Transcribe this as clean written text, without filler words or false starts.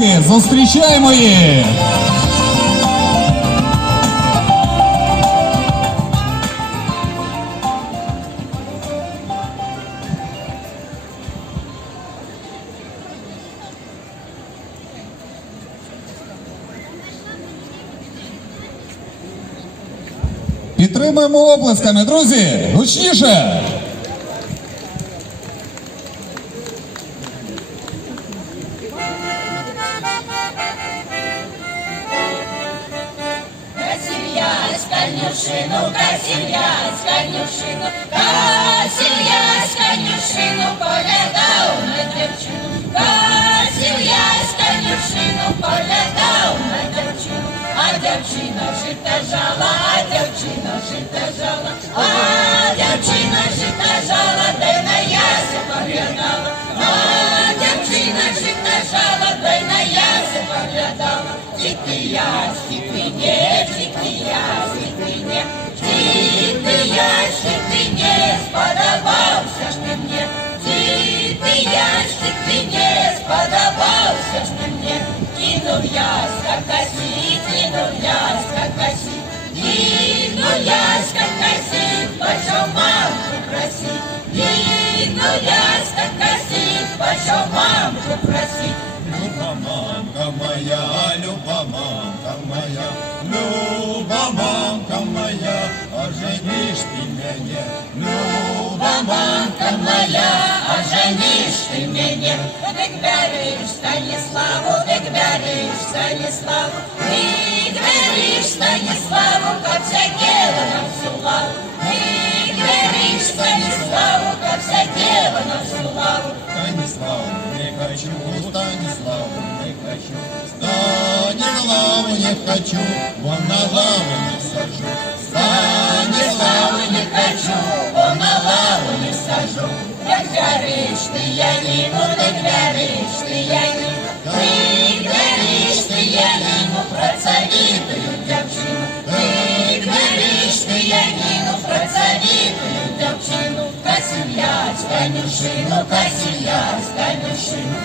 оплески. Зустрічаємо їх! Підтримуємо оплесками, друзі! Гучніше! Конюшину, Касільясь, конюшину, Касільясь, конюшину, поглядав на дівчину, Касільясь, конюшину, поглядав на дівчину, а дівчина жита жала, а дівчина жита жала, а дівчина жита жала, де на ясі поглядала, а дівчина жита жала, де на ясі поглядала, тільки ясь, тільки не, тільки ясь, ты не сподобался ж ты мне, ты не сподобался ж ты мне, кинул ясь, как косит, кинул ясь, как косит, кинул ясь, как косит, пошел мамку просить, кинул ясь, как косит, пошел мамку просить. Люба мамка моя, люба мамка моя, люба мамка моя, оженишь ты меня, люба мамка моя, оженишь ты меня. Ты говоришь Станиславу, ты говоришь Станиславу, ты говоришь Станиславу, как вся дело на всю лаву, ты говоришь Станиславу, как вся дело на всю лаву. Станиславу не хочу, Станиславу не хочу, Станиславу не хочу, вон на лаву не сажу, Станиславу не хочу, вон на лаву не сажу. Как горишь ты, Янину, как горишь ты, Янину, ты горишь ты, Янину, процовитую девчину, ты горишь ты, Янину, процовитую девчину. Касильясь, конюшину, Касильясь, конюшину,